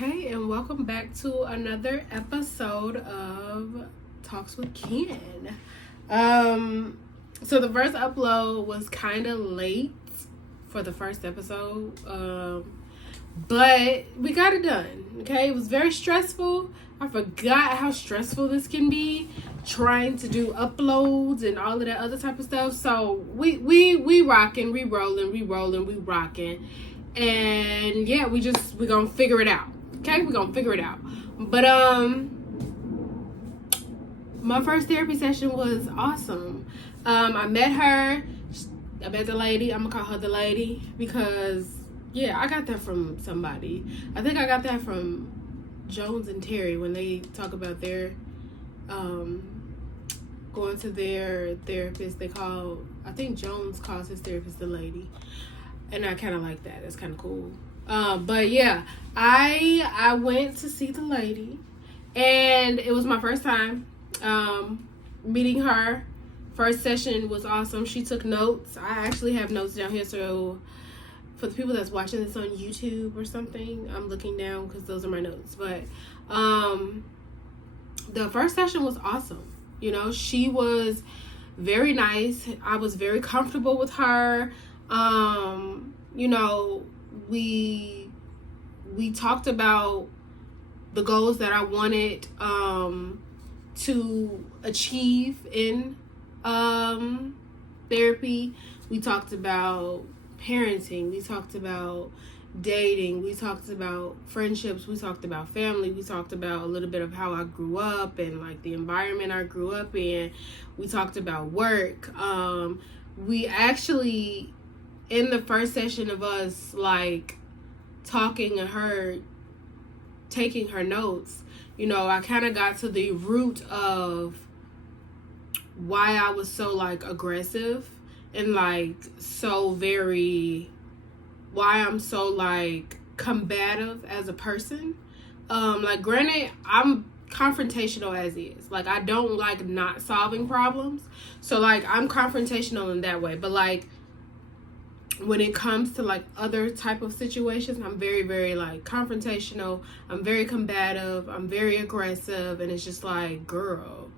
Okay, and welcome back to another episode of Talks with Ken. So the first upload was kind of late for the first episode, but we got it done. Okay, it was very stressful. I forgot how stressful this can be, trying to do uploads and all of that other type of stuff. So we rocking, we rolling, we rocking. And yeah, we gonna figure it out. Okay, we're gonna figure it out. But my first therapy session was awesome. I met her. I met the lady. I'm gonna call her the lady because yeah, I got that from somebody. I think I got that from Jones and Terry when they talk about their going to their therapist. I think Jones calls his therapist the lady. And I kind of like that. That's kind of cool. But yeah, I went to see the lady, and it was my first time meeting her. First session was awesome. She took notes. I actually have notes down here, so for the people that's watching this on YouTube or something, I'm looking down because those are my notes. But the first session was awesome. You know, she was very nice. I was very comfortable with her. You know, we talked about the goals that I wanted to achieve in therapy. We talked about parenting. We talked about dating. We talked about friendships. We talked about family. We talked about a little bit of how I grew up and like the environment I grew up in. We talked about work. We actually, in the first session of us like talking and her taking her notes, you know, I kind of got to the root of why I was so like aggressive and like so very, why I'm so like combative as a person. Like granted, I'm confrontational as is. Like I don't like not solving problems. So like I'm confrontational in that way. But like when it comes to like other type of situations, I'm very, very like confrontational. I'm very combative. I'm very aggressive. And it's just like, girl,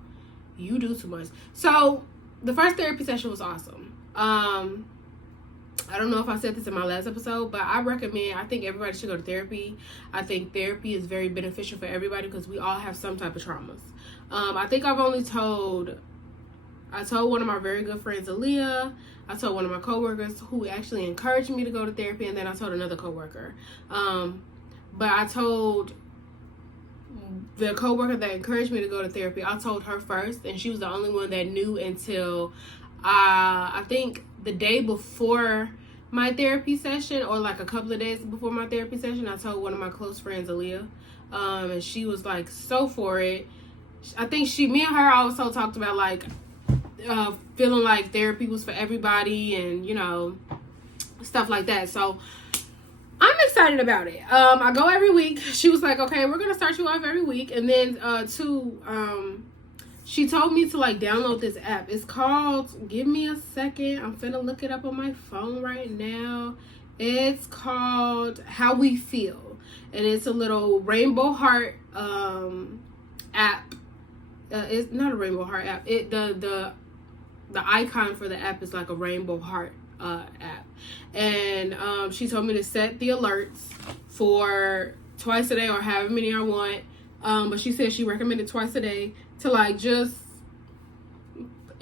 you do too much. So the first therapy session was awesome. I don't know if I said this in my last episode, but I think everybody should go to therapy. I think therapy is very beneficial for everybody because we all have some type of traumas. I think I told one of my very good friends, Aaliyah. I told one of my coworkers who actually encouraged me to go to therapy, and then I told another coworker. But I told the coworker that encouraged me to go to therapy, I told her first, and she was the only one that knew until I think the day before my therapy session, or like a couple of days before my therapy session. I told one of my close friends, Aaliyah, and she was like so for it. I think me and her also talked about like feeling like therapy was for everybody and, you know, stuff like that. So I'm excited about it. I go every week. She was like, okay, we're going to start you off every week. And then she told me to like download this app. It's called, give me a second, I'm finna look it up on my phone right now. It's called How We Feel. And it's a little rainbow heart app. It's not a rainbow heart app. The icon for the app is like a rainbow heart app. And she told me to set the alerts for twice a day or however many I want. But she said she recommended twice a day to like just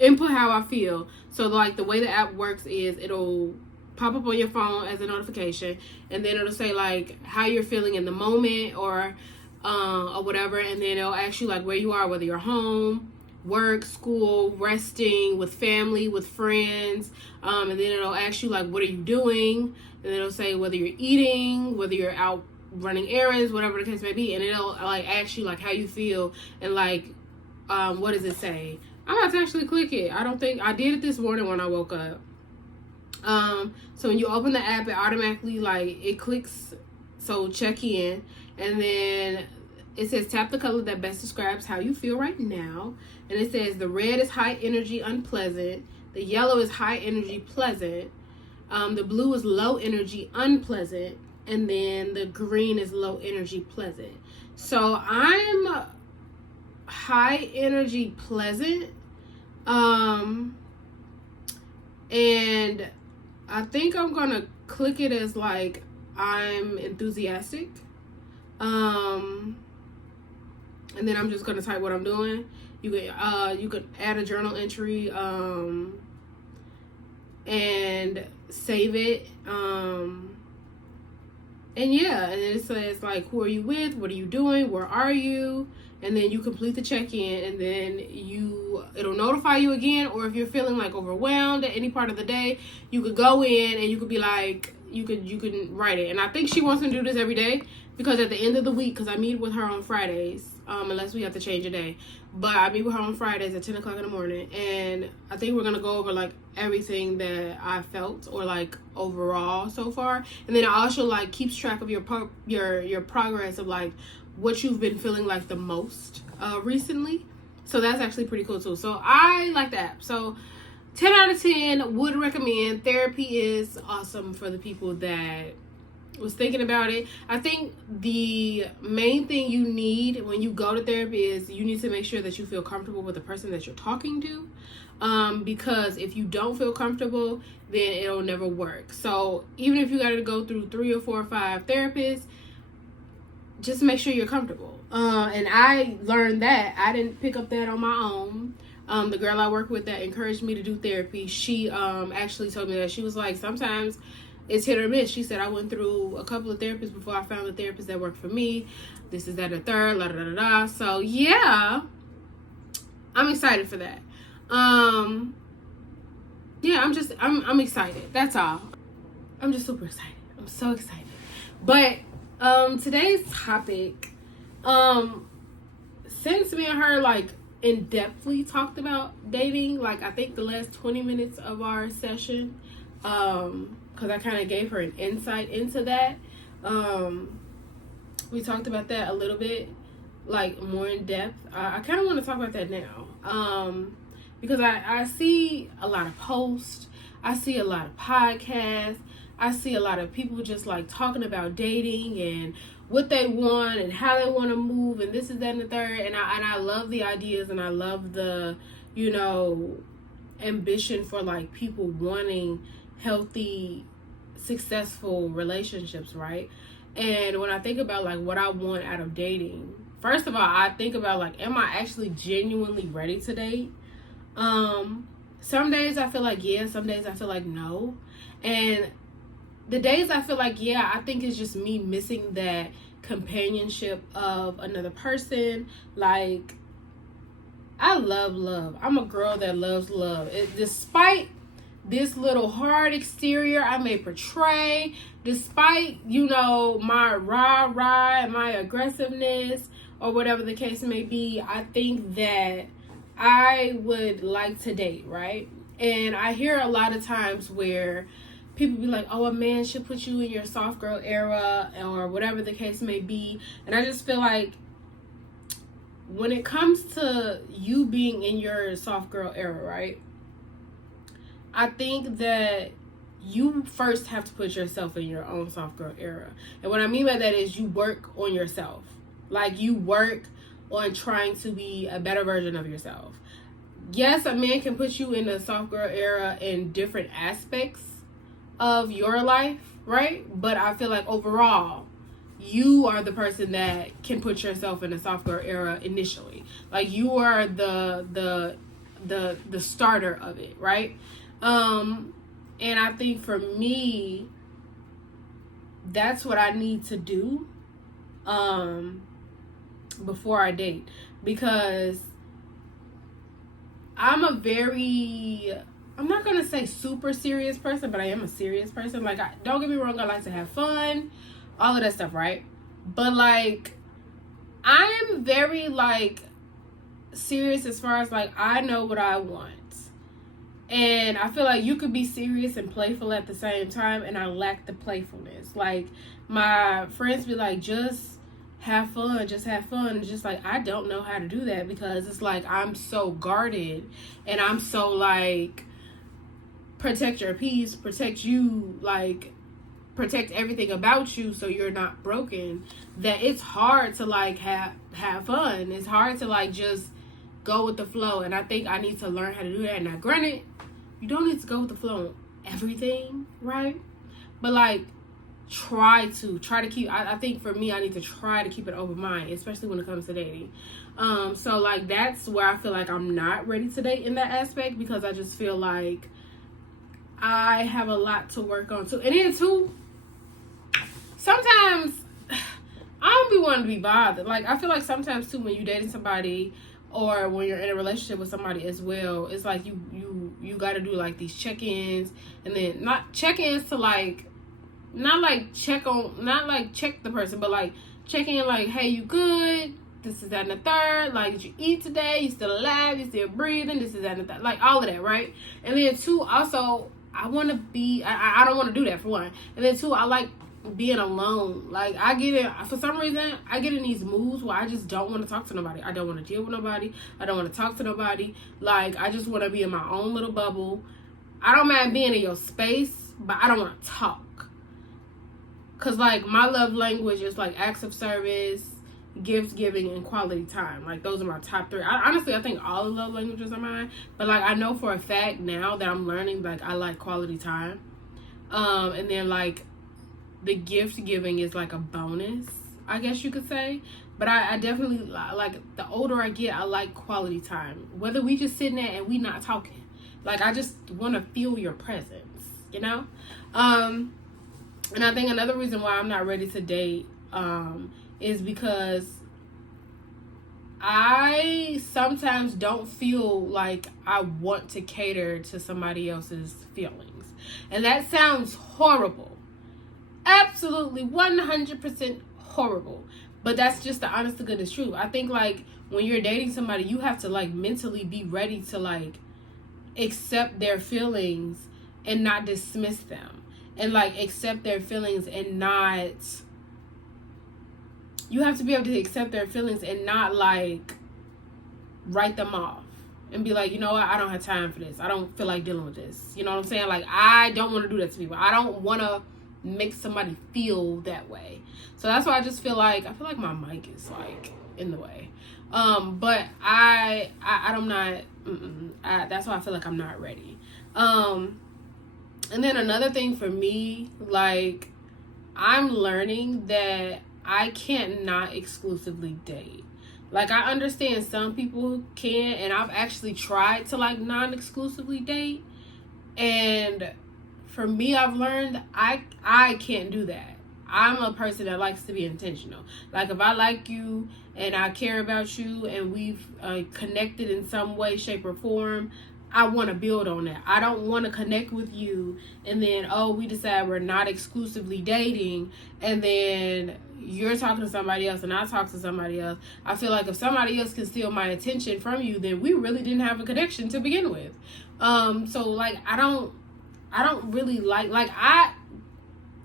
input how I feel. So like the way the app works is it'll pop up on your phone as a notification, and then it'll say like how you're feeling in the moment or whatever, and then it'll ask you like where you are, whether you're home, work, school, resting, with family, with friends, and then it'll ask you like what are you doing, and it'll say whether you're eating, whether you're out running errands, whatever the case may be, and it'll like ask you like how you feel and like what does it say. I'm about to actually click it. I don't think I did it this morning when I woke up. So when you open the app, it automatically like it clicks, so check in, and then it says tap the color that best describes how you feel right now, and it says the red is high energy unpleasant, the yellow is high energy pleasant, the blue is low energy unpleasant, and then the green is low energy pleasant. So I'm high energy pleasant, and I think I'm gonna click it as like I'm enthusiastic, and then I'm just gonna type what I'm doing. You could add a journal entry, and save it, and yeah, and it says like, who are you with, what are you doing, where are you, and then you complete the check-in, and then it'll notify you again. Or if you're feeling like overwhelmed at any part of the day, you could go in and you could be like, you can write it. And I think she wants to do this every day, because at the end of the week, because I meet with her on Fridays, unless we have to change a day, but I meet with her on Fridays at 10 o'clock in the morning, and I think we're gonna go over like everything that I felt, or like overall so far. And then it also like keeps track of your progress of like what you've been feeling like the most recently. So that's actually pretty cool too. So I like the app. So 10 out of 10 would recommend. Therapy is awesome for the people that was thinking about it. I think the main thing you need when you go to therapy is you need to make sure that you feel comfortable with the person that you're talking to, because if you don't feel comfortable, then it'll never work. So even if you got to go through 3 or 4 or 5 therapists, just make sure you're comfortable. And I learned that. I didn't pick up that on my own. The girl I work with that encouraged me to do therapy, she actually told me that. She was like, sometimes it's hit or miss. She said, I went through a couple of therapists before I found the therapist that worked for me. This is that, and the third, la da da da. So yeah, I'm excited for that. Yeah, I'm excited. That's all. I'm just super excited. I'm so excited. But today's topic, since me and her like in-depthly talked about dating, like I think the last 20 minutes of our session, because I kind of gave her an insight into that. We talked about that a little bit, like more in depth. I kind of want to talk about that now, because I see a lot of posts, I see a lot of podcasts, I see a lot of people just like talking about dating and what they want and how they want to move and this is that and the third. And I love the ideas, and I love the, ambition for like people wanting healthy, successful relationships, right? And when I think about like what I want out of dating, first of all, I think about like, am I actually genuinely ready to date? Some days I feel like yeah, some days I feel like no. And the days I feel like yeah, I think it's just me missing that companionship of another person. Like, I love love. I'm a girl that loves love. Despite this little hard exterior I may portray, despite, my rah-rah and my aggressiveness or whatever the case may be, I think that I would like to date, right? And I hear a lot of times where people be like, oh, a man should put you in your soft girl era or whatever the case may be. And I just feel like when it comes to you being in your soft girl era, right? I think that you first have to put yourself in your own soft girl era. And what I mean by that is you work on yourself. Like, you work on trying to be a better version of yourself. Yes, a man can put you in the soft girl era in different aspects of your life, right? But I feel like overall, you are the person that can put yourself in the soft girl era initially. Like, you are the starter of it, right? And I think for me, that's what I need to do before I date, because I'm not gonna say super serious person, but I am a serious person. Like, don't get me wrong, I like to have fun, all of that stuff, right? But like, I'm very like serious as far as like, I know what I want. And I feel like you could be serious and playful at the same time, and I lack the playfulness. Like, my friends be like, just have fun, just have fun. And just like, I don't know how to do that, because it's like, I'm so guarded, and I'm so like, protect your peace, protect you, like, protect everything about you so you're not broken, that it's hard to like have fun. It's hard to like just go with the flow. And I think I need to learn how to do that. Now granted, you don't need to go with the flow on everything, right? But like try to keep, I think for me, I need to try to keep an open mind, especially when it comes to dating. So like that's where I feel like I'm not ready to date in that aspect, because I just feel like I have a lot to work on too. And then too, sometimes I don't be wanting to be bothered. Like I feel like sometimes too, when you dating somebody or when you're in a relationship with somebody as well, it's like you got to do like these check-ins, and then not check-ins to like, not like check the person, but like check in like, hey, you good? This is that and the third. Like, did you eat today? You still alive? You still breathing? This is that and the third. Like all of that, right? And then two, also I want to be, I don't want to do that for one. And then two, I like being alone. Like I get it, for some reason I get in these moods where I just don't want to talk to nobody. I don't want to deal with nobody. I don't want to talk to nobody. Like I just want to be in my own little bubble. I don't mind being in your space, but I don't want to talk. Cause like my love language is like acts of service, gift giving, and quality time. Like those are my top three. Honestly, I think all the love languages are mine. But like I know for a fact now that I'm learning, like I like quality time. And then like the gift giving is like a bonus, I guess you could say. But I definitely like, the older I get, I like quality time. Whether we just sitting there and we not talking. Like I just want to feel your presence, you know? And I think another reason why I'm not ready to date is because I sometimes don't feel like I want to cater to somebody else's feelings. And that sounds horrible. Absolutely 100% horrible. But that's just the honest to goodness truth. I think like when you're dating somebody, you have to like mentally be ready to like accept their feelings and not dismiss them. And like accept their feelings and not, you have to be able to accept their feelings and not like write them off and be like, you know what, I don't have time for this. I don't feel like dealing with this. You know what I'm saying? Like I don't want to do that to people. I don't want to make somebody feel that way. So that's why I just feel like my mic is like in the way. But I'm not, that's why I feel like I'm not ready. And then another thing for me, like, I'm learning that I can't not exclusively date. Like, I understand some people can, and I've actually tried to, like, non-exclusively date. And for me, I've learned I can't do that. I'm a person that likes to be intentional. Like, if I like you and I care about you and we've connected in some way, shape, or form, I want to build on that. I don't want to connect with you and then, we decide we're not exclusively dating, and then you're talking to somebody else and I talk to somebody else. I feel like if somebody else can steal my attention from you, then we really didn't have a connection to begin with. So like I don't really like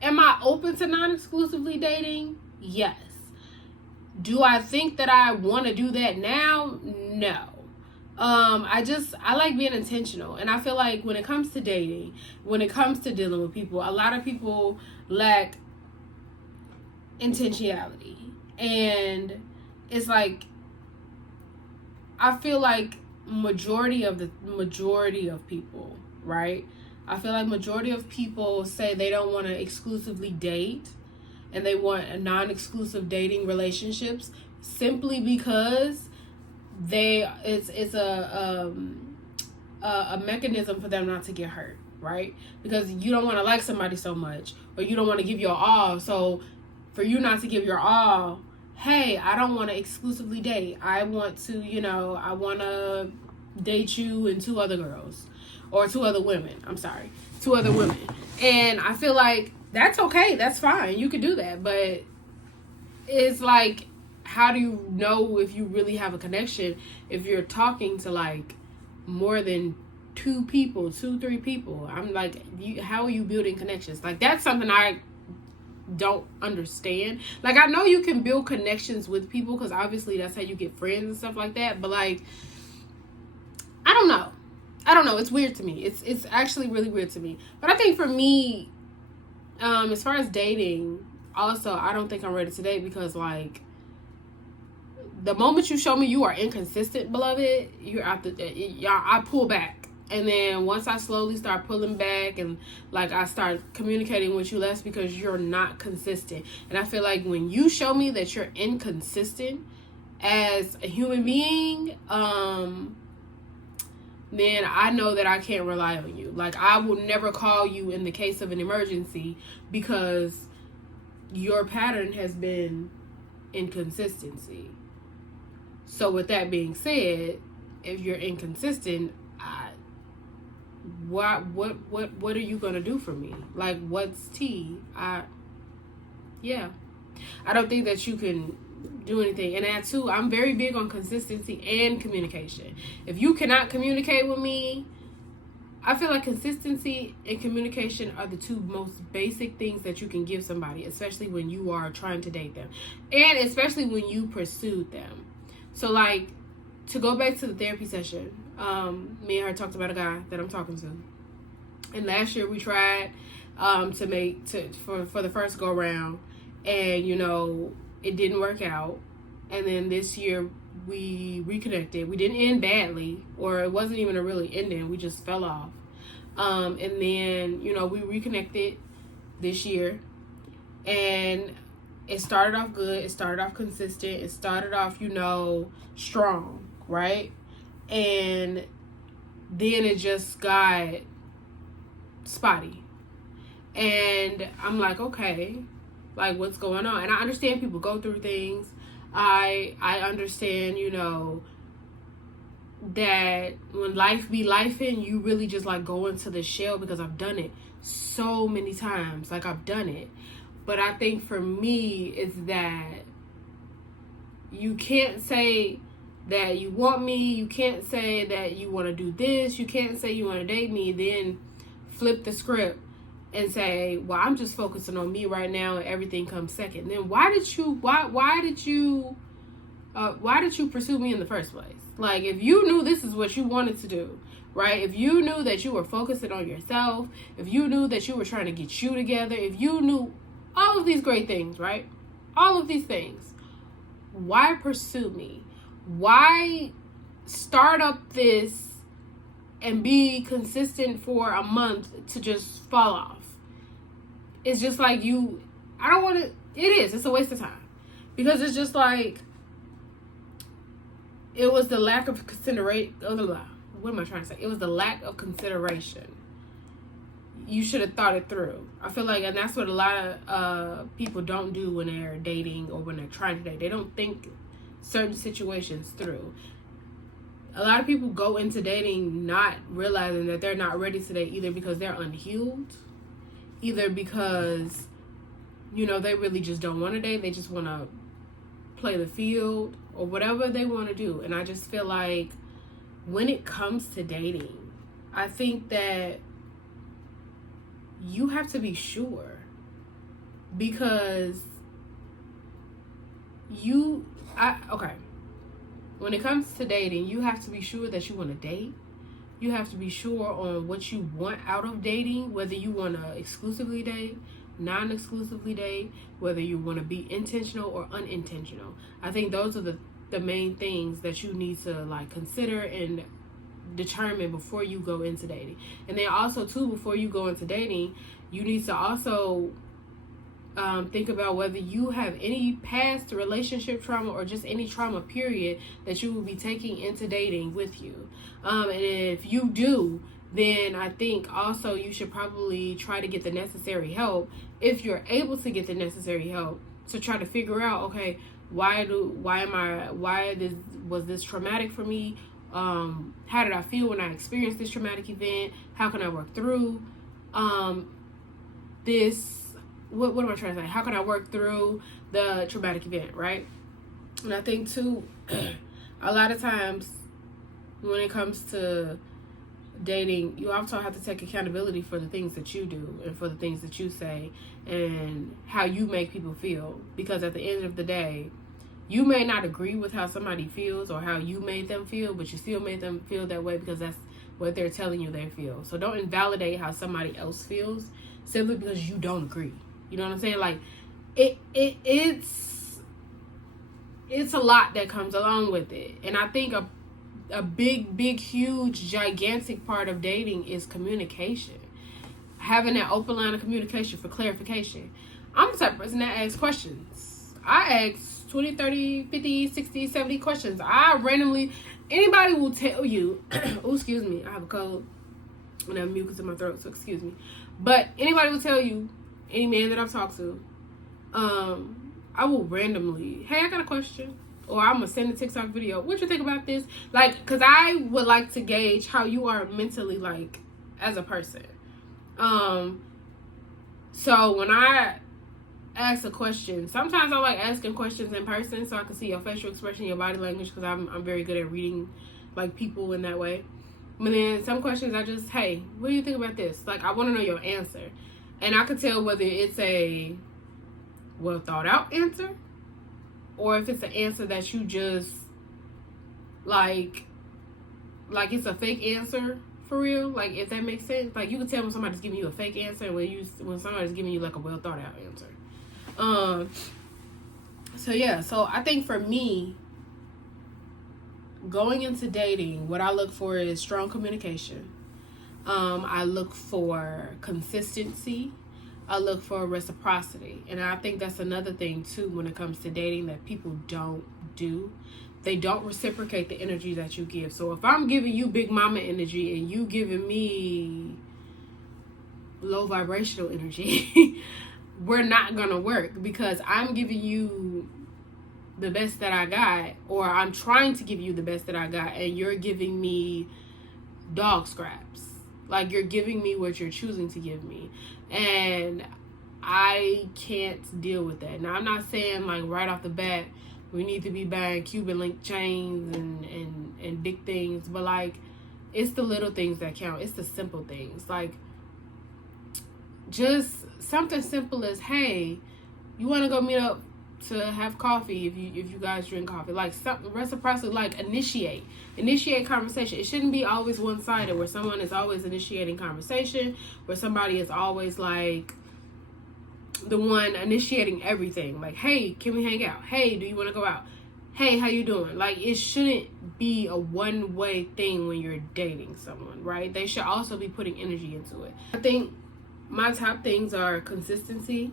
am I open to non-exclusively dating? Yes. Do I think that I want to do that now? No. I like being intentional, and I feel like when it comes to dating, when it comes to dealing with people, a lot of people lack intentionality. And it's like, I feel like majority of people, right? I feel like majority of people say they don't want to exclusively date and they want a non-exclusive dating relationships simply because it's a mechanism for them not to get hurt, right? Because you don't want to like somebody so much, or you don't want to give your all. So for you not to give your all, hey, I don't want to exclusively date. I want to, I want to date you and two other girls, or two other women. And I feel like that's okay. That's fine. You can do that. But it's like, how do you know if you really have a connection if you're talking to like more than 2, 3 people? I'm like, how are you building connections? Like, that's something I don't understand. Like, I know you can build connections with people because obviously that's how you get friends and stuff like that. But like, I don't know. It's weird to me. It's actually really weird to me. But I think for me, As far as dating, also, I don't think I'm ready to date because, like, the moment you show me you are inconsistent, beloved, you're out the, y'all, I pull back. And then once I slowly start pulling back and, like, I start communicating with you less because you're not consistent. And I feel like when you show me that you're inconsistent as a human being, then I know that I can't rely on you. Like, I will never call you in the case of an emergency because your pattern has been inconsistency. So with that being said, if you're inconsistent, what are you gonna do for me? Like, what's tea? Yeah, I don't think that you can do anything. And that too, I'm very big on consistency and communication. If you cannot communicate with me, I feel like consistency and communication are the two most basic things that you can give somebody, especially when you are trying to date them, and especially when you pursued them. So, like, to go back to the therapy session, me and her talked about a guy that I'm talking to. And last year we tried for the first go round, and, you know, it didn't work out. And then this year we reconnected. We didn't end badly, or it wasn't even a really ending. We just fell off. And then, you know, we reconnected this year, and it started off good. It started off consistent. It started off, you know, strong, right? And then it just got spotty. And I'm like, okay, like, what's going on? And I understand people go through things. I understand, you know, that when life be lifing, you really just, like, go into the shell, because I've done it so many times. Like, I've done it. But I think for me, it's that you can't say that you want me. You can't say that you want to do this. You can't say you want to date me, then flip the script and say, well, I'm just focusing on me right now and everything comes second. Then why did you pursue me in the first place? Like, if you knew this is what you wanted to do, right? If you knew that you were focusing on yourself, if you knew that you were trying to get you together, if you knew all of these great things, right? All of these things, why pursue me? Why start up this and be consistent for a month to just fall off? It's just like I don't want to, it's a waste of time. Because it's just like, it was the lack of consideration. What am I trying to say? It was the lack of consideration. You should have thought it through. I feel like, and that's what a lot of people don't do when they're dating or when they're trying to date. They don't think certain situations through. A lot of people go into dating not realizing that they're not ready to date, either because they're unhealed, either because, you know, they really just don't want to date. They just want to play the field or whatever they want to do. And I just feel like when it comes to dating, I think that you have to be sure, because when it comes to dating, you have to be sure that you want to date. You have to be sure on what you want out of dating, whether you want to exclusively date, non-exclusively date, whether you want to be intentional or unintentional. I think those are the main things that you need to, like, consider and determine before you go into dating. And then also too, before you go into dating, you need to also think about whether you have any past relationship trauma or just any trauma period that you will be taking into dating with you. And if you do, then I think also you should probably try to get the necessary help, if you're able to get the necessary help, to try to figure out, okay, was this traumatic for me? How did I feel when I experienced this traumatic event? How can I work through this? What am I trying to say? How can I work through the traumatic event, right? And I think too, a lot of times when it comes to dating, you also have to take accountability for the things that you do and for the things that you say and how you make people feel. Because at the end of the day, you may not agree with how somebody feels or how you made them feel, but you still made them feel that way because that's what they're telling you they feel. So don't invalidate how somebody else feels simply because you don't agree. You know what I'm saying? Like, it's a lot that comes along with it. And I think a big, huge, gigantic part of dating is communication. Having that open line of communication for clarification. I'm the type of person that asks questions. I ask 20, 30, 50, 60, 70 questions. Anybody will tell you, oh, excuse me, I have a cold and I have mucus in my throat, so excuse me. But anybody will tell you, any man that I've talked to, I will randomly, hey, I got a question. Or I'm going to send a TikTok video. What you think about this? Like, because I would like to gauge how you are mentally, like, as a person. So when I ask a question, sometimes I like asking questions in person so I can see your facial expression, your body language, because I'm very good at reading, like, people in that way. But then some questions I just, hey, what do you think about this? Like, I want to know your answer. And I can tell whether it's a well thought out answer or if it's an answer that you just like it's a fake answer for real. Like, if that makes sense. Like, you can tell when somebody's giving you a fake answer when somebody's giving you like a well thought out answer. So I think for me, going into dating, what I look for is strong communication. I look for consistency. I look for reciprocity. And I think that's another thing, too, when it comes to dating that people don't do. They don't reciprocate the energy that you give. So if I'm giving you big mama energy and you giving me low vibrational energy, we're not going to work, because I'm giving you the best that I got, or I'm trying to give you the best that I got, and you're giving me dog scraps. Like, you're giving me what you're choosing to give me. And I can't deal with that. Now, I'm not saying, like, right off the bat, we need to be buying Cuban link chains and big things. But, like, it's the little things that count. It's the simple things. Like, just something simple as, hey, you want to go meet up to have coffee if you guys drink coffee. Like, something reciprocity, like, initiate conversation. It shouldn't be always one-sided, where someone is always initiating conversation, where somebody is always like the one initiating everything. Like, hey, can we hang out? Hey, do you want to go out? Hey, how you doing? Like, it shouldn't be a one-way thing when you're dating someone, right? They should also be putting energy into it. I think my top things are consistency,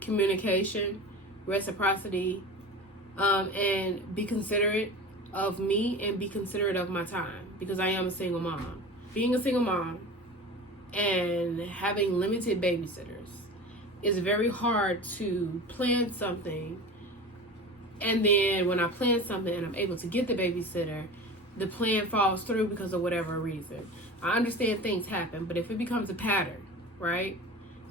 communication, reciprocity, and be considerate of me and be considerate of my time, because I am a single mom. Being a single mom and having limited babysitters, is very hard to plan something, and then when I plan something and I'm able to get the babysitter, the plan falls through because of whatever reason. I understand things happen, but if it becomes a pattern, right?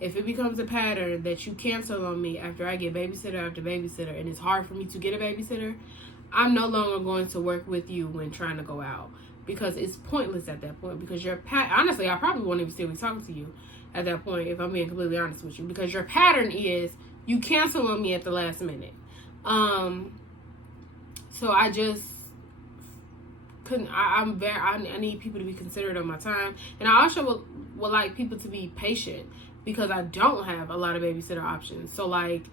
If it becomes a pattern that you cancel on me after I get babysitter after babysitter, and it's hard for me to get a babysitter, I'm no longer going to work with you when trying to go out, because it's pointless at that point. Because honestly, I probably won't even still be talking to you at that point, if I'm being completely honest with you, because your pattern is you cancel on me at the last minute. So I just couldn't. I need people to be considerate of my time, and I also would like people to be patient, because I don't have a lot of babysitter options. So, like,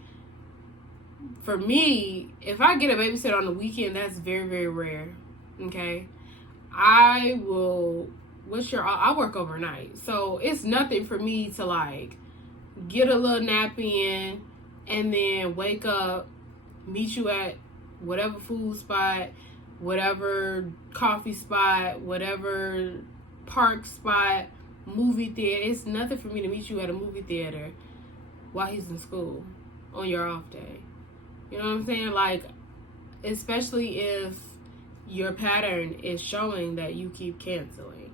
for me, if I get a babysitter on the weekend, that's very, very rare. Okay, I work overnight, so it's nothing for me to, like, get a little nap in and then wake up, meet you at whatever food spot, whatever coffee spot, whatever park spot, movie theater. It's nothing for me to meet you at a movie theater while he's in school on your off day. You know what I'm saying? Like, especially if your pattern is showing that you keep canceling.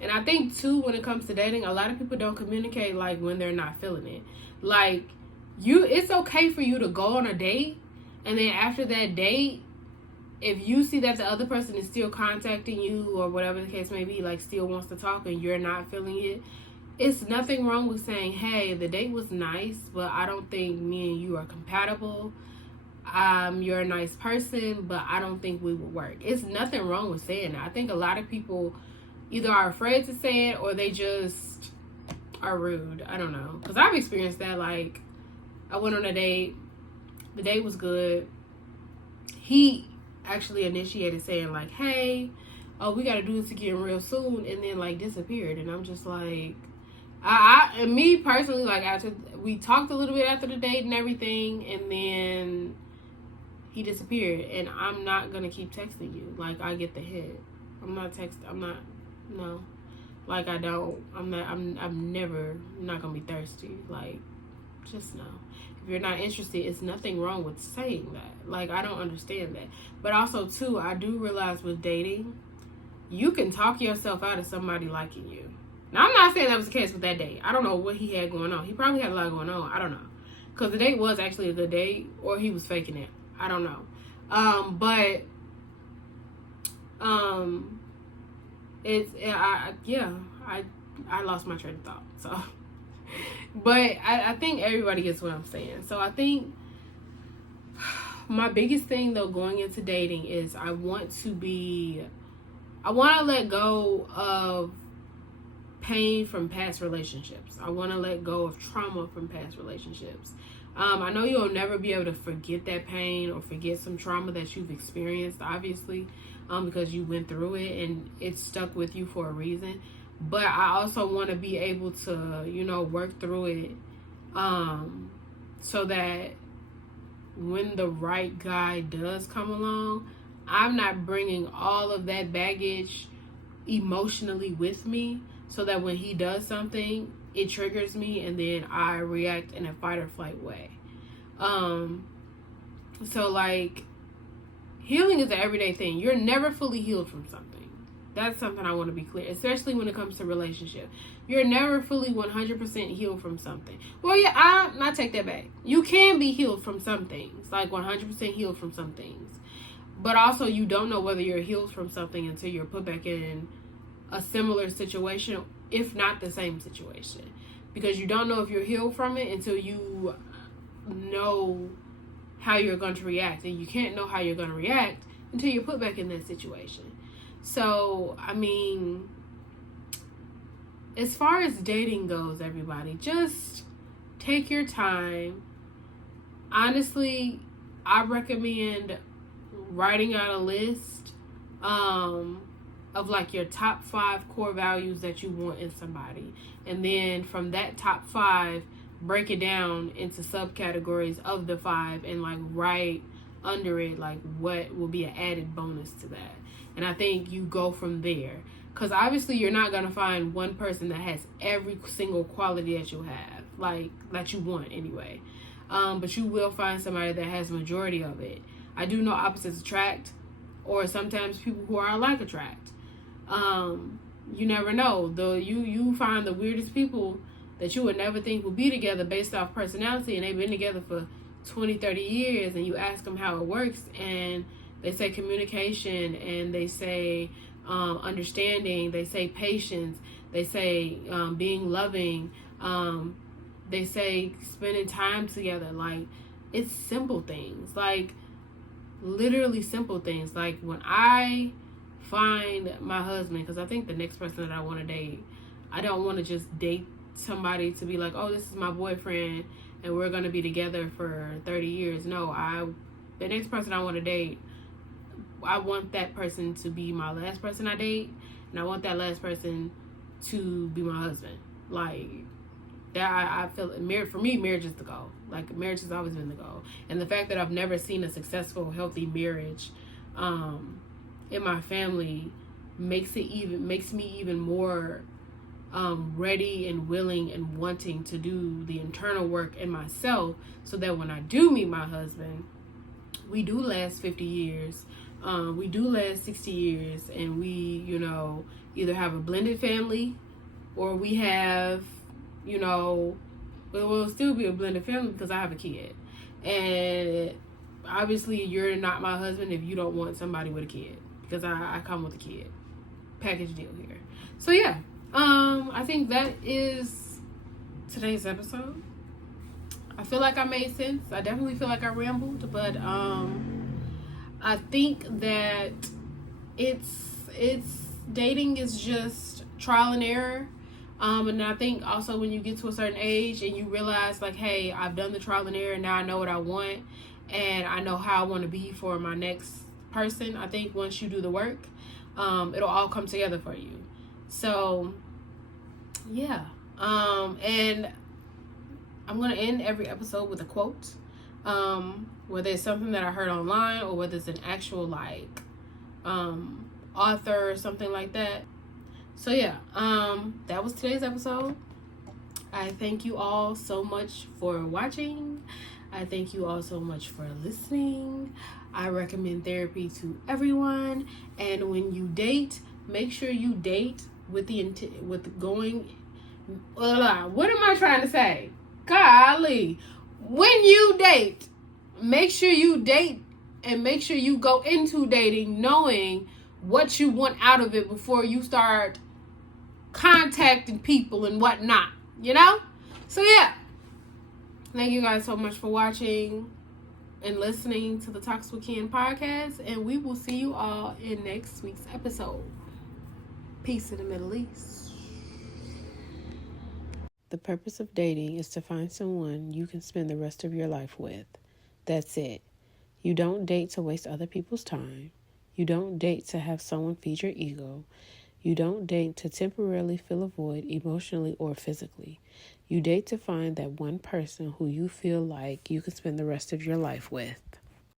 And I think, too, when it comes to dating, a lot of people don't communicate, like, when they're not feeling it. Like, it's okay for you to go on a date, and then after that date, if you see that the other person is still contacting you, or whatever the case may be, like, still wants to talk and you're not feeling it, it's nothing wrong with saying, hey, the date was nice, but I don't think me and you are compatible. You're a nice person, but I don't think we would work. It's nothing wrong with saying that. I think a lot of people either are afraid to say it or they just are rude. I don't know. Because I've experienced that. Like, I went on a date. The date was good. He actually initiated saying, like, hey, oh, we got to do this again real soon. And then, like, disappeared. And I'm just like, and me personally, like, after we talked a little bit after the date and everything, and then he disappeared. And I'm not gonna keep texting you. Like, I get the hint. I'm not. No. Like, I don't. I'm not gonna be thirsty. Like, just no. If you're not interested, it's nothing wrong with saying that. Like, I don't understand that. But also, too, I do realize with dating, you can talk yourself out of somebody liking you. Now, I'm not saying that was the case with that date. I don't know what he had going on. He probably had a lot going on. I don't know. Because the date was actually a good date, or he was faking it. I don't know. I lost my train of thought. So, but I think everybody gets what I'm saying. So I think my biggest thing though going into dating is I want to let go of pain from past relationships. I want to let go of trauma from past relationships. I know you'll never be able to forget that pain or forget some trauma that you've experienced, obviously, because you went through it and it stuck with you for a reason. But I also want to be able to, work through it so that when the right guy does come along, I'm not bringing all of that baggage emotionally with me, so that when he does something, it triggers me and then I react in a fight or flight way. So like, healing is an everyday thing. You're never fully healed from something. That's something I want to be clear, especially when it comes to relationship. You're never fully 100% healed from something. Well, yeah, I take that back. You can be healed from some things, like 100% healed from some things. But also, you don't know whether you're healed from something until you're put back in a similar situation, if not the same situation. Because you don't know if you're healed from it until you know how you're going to react. And you can't know how you're going to react until you're put back in that situation. So, I mean, as far as dating goes, everybody, just take your time. Honestly, I recommend writing out a list of like your top 5 core values that you want in somebody. And then from that top 5, break it down into subcategories of the 5 and like write under it like what will be an added bonus to that. And I think you go from there. Because obviously you're not going to find one person that has every single quality that you have. Like, that you want anyway. But you will find somebody that has majority of it. I do know opposites attract. Or sometimes people who are alike attract. You never know. Though you find the weirdest people that you would never think would be together based off personality. And they've been together for 20, 30 years. And you ask them how it works. And they say communication, and they say understanding, they say patience, they say being loving, they say spending time together. Like, it's simple things, like literally simple things. Like, when I find my husband, because I think the next person that I want to date, I don't want to just date somebody to be like, oh, this is my boyfriend and we're going to be together for 30 years. No, the next person I want to date, I want that person to be my last person I date, and I want that last person to be my husband. Like, that I feel for me, marriage is the goal. Like, marriage has always been the goal. And the fact that I've never seen a successful, healthy marriage in my family makes me even more ready and willing and wanting to do the internal work in myself, so that when I do meet my husband, we do last 50 years. We do last 60 years, and we, either have a blended family, or we have, it will still be a blended family because I have a kid. And obviously you're not my husband if you don't want somebody with a kid, because I come with a kid. Package deal here. So yeah, I think that is today's episode. I feel like I made sense. I definitely feel like I rambled, but I think that it's dating is just trial and error. And I think also when you get to a certain age and you realize, like, hey, I've done the trial and error, now I know what I want and I know how I want to be for my next person. I think once you do the work, it'll all come together for you. So yeah. And I'm going to end every episode with a quote, whether it's something that I heard online or whether it's an actual like author or something like that. So yeah, that was today's episode. I thank you all so much for watching. I thank you all so much for listening. I recommend therapy to everyone. And when you date, make sure you date with going. What am I trying to say? Golly. When you date, make sure you date and make sure you go into dating knowing what you want out of it before you start contacting people and whatnot, you know? So yeah. Thank you guys so much for watching and listening to the Talks with Ken podcast, and we will see you all in next week's episode. Peace in the Middle East. The purpose of dating is to find someone you can spend the rest of your life with. That's it. You don't date to waste other people's time. You don't date to have someone feed your ego. You don't date to temporarily fill a void emotionally or physically. You date to find that one person who you feel like you can spend the rest of your life with.